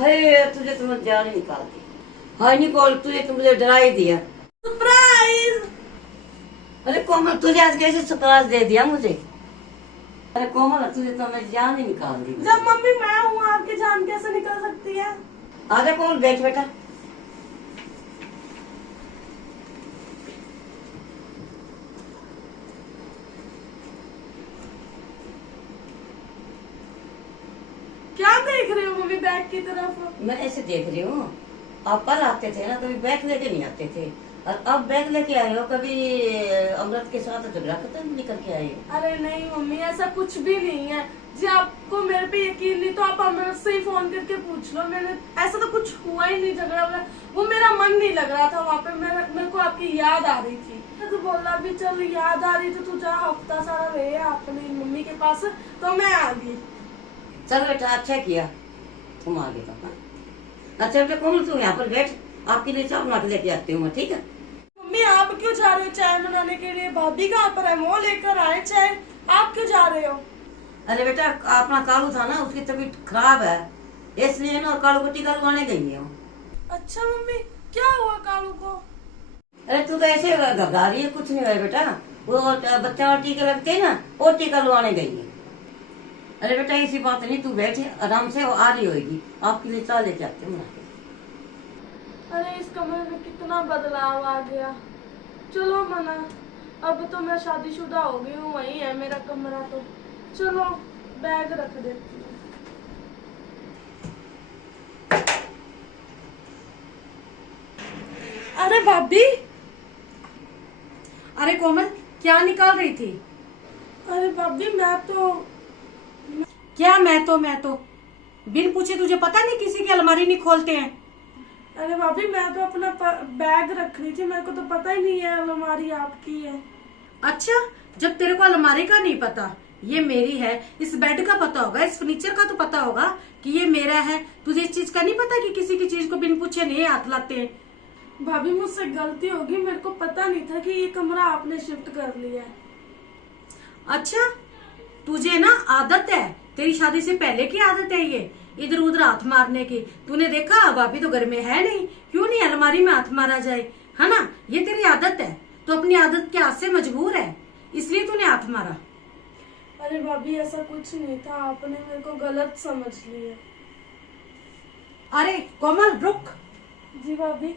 हाय तुझे तो मैं जान ही निकाल दी। हाय निकोल तुझे तो मुझे डरा ही दिया। सरप्राइज। अरे कोमल तुझे आज कैसे सरप्राइज दे दिया मुझे। अरे कोमल तुझे तो मैं जान ही निकाल दी। जब मम्मी मैं हूँ आपकी जान कैसे निकल सकती है? आजा कोमल बैठ बेटा। क्या देख रहे हो मम्मी बैग की तरफ? मैं ऐसे देख रही हूँ, आप कल आते थे ना, कभी बैग लेके नहीं आते थे, और अब बैग लेके आए हो। कभी अमृत के साथ झगड़ा खत्म निकल के आए हो। अरे नहीं मम्मी ऐसा कुछ भी नहीं है जी। आपको मेरे पे यकीन नहीं तो आप अमृत से ही फोन करके पूछ लो। मैंने ऐसा तो कुछ हुआ ही नहीं, झगड़ा वगैरह। वो मेरा मन नहीं लग रहा था वहाँ पे। मेरे को आपकी याद आ रही थी तो बोला भी चल याद आ रही तो तू जा हफ्ता सारा रहे अपनी मम्मी के पास, तो मैं आ गई। चल बेटा अच्छा किया तुम आ गए तो। हाँ? अच्छा बेटा कोमल तू यहाँ पर बैठ, आपके लिए चाय बना के लेके आती हूँ मैं, ठीक है। मम्मी आप क्यों जा रहे हो चाय बनाने के लिए? भाभी कहाँ पर है? वो लेकर आए चाय, आप क्यों जा रहे हो? अरे बेटा अपना कालू था ना, उसकी तबीयत खराब है, इसलिए ना कालू को टीका लगवाने गई है। अच्छा मम्मी क्या हुआ कालू को? अरे तू तो ऐसे घबरा रही है, कुछ नहीं हुआ बेटा। वो बच्चा और टीके लगते हैं ना, वो टीका लगवाने गई है। अरे बेटा ऐसी बात नहीं, तू बैठे आराम से, वो आ रही होगी, आपके लिए चाय लेके आते हैं। अरे इस कमरे में कितना बदलाव आ गया। चलो मना, अब तो मैं शादीशुदा हो गई हूँ, वही है मेरा कमरा तो। चलो बैग रख देती हूँ। अरे भाभी। अरे कोमल क्या निकाल रही थी? अरे भाभी मैं तो क्या मैं तो बिन पूछे तुझे पता नहीं किसी की अलमारी नहीं खोलते हैं। अरे भाभी मैं तो अपना बैग रख रही थी, मेरे को तो पता ही नहीं है अलमारी आपकी है। अच्छा जब तेरे को अलमारी का नहीं पता, ये मेरी है, इस बेड का पता होगा, इस फर्नीचर का तो पता होगा कि ये मेरा है। तुझे इस चीज का नहीं पता कि किसी की चीज को बिन पूछे नहीं हाथ लाते हैं। भाभी मुझसे गलती होगी, मेरे को पता नहीं था कि ये कमरा आपने शिफ्ट कर लिया है। अच्छा तुझे ना आदत है, तेरी शादी से पहले की आदत है ये इधर उधर हाथ मारने की। तूने देखा भाभी तो घर में है नहीं, क्यों नहीं अलमारी में हाथ मारा जाए, है ना? ये तेरी आदत है, तो अपनी आदत के हाथ से मजबूर है, इसलिए तूने हाथ मारा। अरे भाभी ऐसा कुछ नहीं था, आपने मेरे को गलत समझ लिया। अरे कोमल रुक। जी भाभी।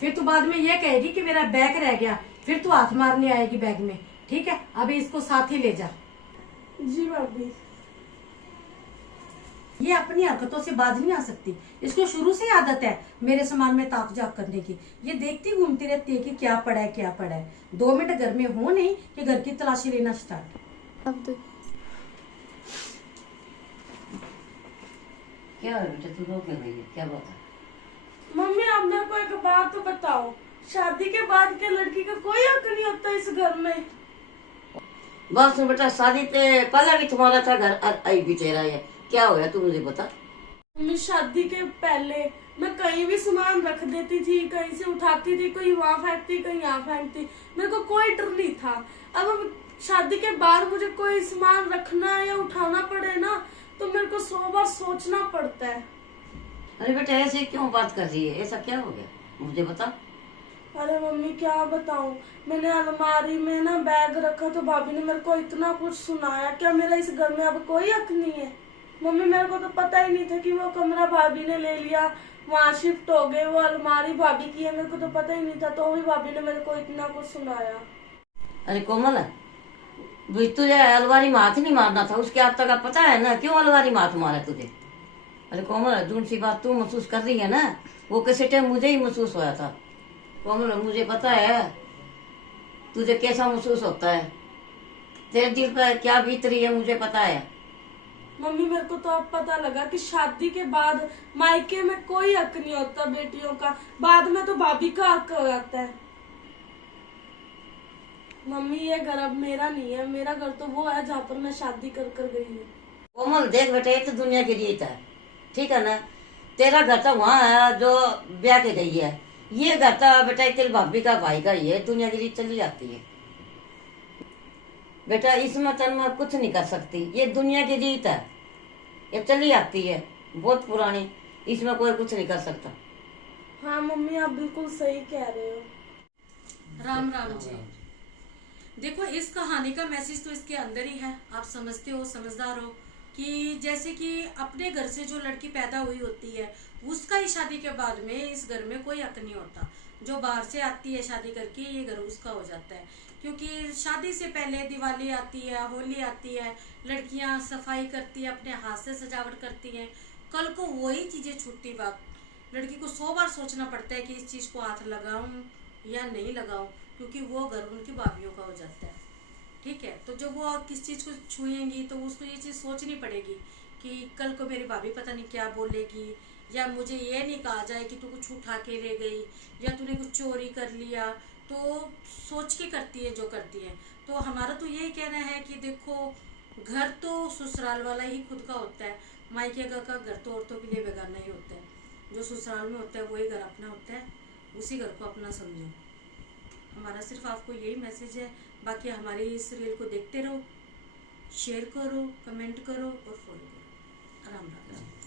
फिर तू बाद में ये कहेगी कि मेरा बैग रह गया, फिर तू हाथ मारने आएगी बैग में, ठीक है? अभी इसको साथ ही ले जा। जी भाभी। ये अपनी हरकतों से बाज नहीं आ सकती, इसको शुरू से आदत है मेरे सामान में ताक झाक करने की। ये देखती घूमती रहती है कि क्या पड़ा है क्या पड़ा है। 2 मिनट घर में हो नहीं कि घर की तलाशी लेना स्टार्ट। क्या है बेटा तू रो क्यों रही है, क्या बात है? मम्मी आप मेरे को एक बात तो बताओ, शादी के बाद के लड़की का कोई हक नहीं होता इस घर में? बस बेटा शादी ते पहले भी तुम्हारा था घर, आई भी तेरा है, क्या होया तू मुझे बता। मम्मी शादी के पहले मैं कहीं भी सामान रख देती थी, कहीं से उठाती थी, कोई वहाँ फेंकती कहीं यहाँ फेंकती, मेरे को कोई डर नहीं था। अब शादी के बाद मुझे कोई सामान रखना या उठाना पड़े ना तो मेरे को 100 बार सोचना पड़ता है। अरे बेटा ऐसे क्यों बात कर रही है, ऐसा क्या हो गया मुझे बता। अरे मम्मी क्या बताऊं, मैंने अलमारी में ना बैग रखा तो भाभी ने मेरे को इतना कुछ सुनाया। क्या मेरा इस घर में अब कोई हक नहीं है? मम्मी मेरे को तो पता ही नहीं था कि वो कमरा भाभी ने ले लिया, वहाँ शिफ्ट हो गए, वो अलमारी भाभी की है, मेरे को तो पता ही नहीं था। तो भी भाभी ने मेरे को इतना कुछ सुनाया। अरे कोमल तुझे अलमारी में हाथ नहीं मारना था, उसके हाथ तक पता है ना क्यों अलमारी में हाथ मारा तुझे। अरे कोमल दूर सी बात तू महसूस कर रही है ना, वो किसी टाइम मुझे ही महसूस हुआ था। कोमल मुझे पता है तुझे कैसा महसूस होता है, तेरे दिल पर क्या बीत रही है मुझे पता है। मम्मी मेरे को तो अब पता लगा कि शादी के बाद मायके में कोई हक नहीं होता बेटियों का, बाद में तो भाभी का हक हो जाता है। मम्मी ये घर अब मेरा नहीं है, मेरा घर तो वो है जहाँ पर मैं शादी कर कर गई हूँ। कोमल देख बेटा ये तो दुनिया की रीत है, ठीक है ना। तेरा घर तो वहाँ है जो ब्याह के गई है, ये घर तो बेटा तेरी भाभी का भाई का ही है, दुनिया की रीत चली जाती है। बेटा इसमें तन में कुछ नहीं कर सकती, ये दुनिया की रीत है, ये चली आती है बहुत पुरानी, इसमें कोई कुछ नहीं कर सकता। हाँ मम्मी आप बिल्कुल सही कह रहे हो। राम राम जी। देखो इस कहानी का मैसेज तो इसके अंदर ही है। आप समझते हो, समझदार हो कि जैसे कि अपने घर से जो लड़की पैदा हुई होती है उसका ही शादी के बाद में इस घर में कोई हक नहीं होता। जो बाहर से आती है शादी करके ये घर उसका हो जाता है, क्योंकि शादी से पहले दिवाली आती है, होली आती है, लड़कियां सफाई करती है, अपने हाथ से सजावट करती हैं। कल को वही चीजें छूटती वक्त लड़की को 100 बार सोचना पड़ता है कि इस चीज को हाथ लगाऊं या नहीं लगाऊं, क्योंकि वो घर उनकी भाभीयों का हो जाता है। ठीक है, तो जब वो किस चीज को छुएंगी तो उसको ये चीज सोचनी पड़ेगी कि कल को मेरी भाभी पता नहीं क्या बोलेगी, या मुझे ये नहीं कहा जाए कि तू कुछ उठा के ले गई या तूने कुछ चोरी कर लिया। तो सोच के करती है जो करती है। तो हमारा तो यही कहना है कि देखो घर तो ससुराल वाला ही खुद का होता है, मायके का घर तो औरतों के लिए बेगाना ही होता है। जो ससुराल में होता है वही घर अपना होता है, उसी घर को अपना समझो। हमारा सिर्फ आपको यही मैसेज है। बाकी हमारी इस रील को देखते रहो, शेयर करो, कमेंट करो और फॉलो करो। राम राम।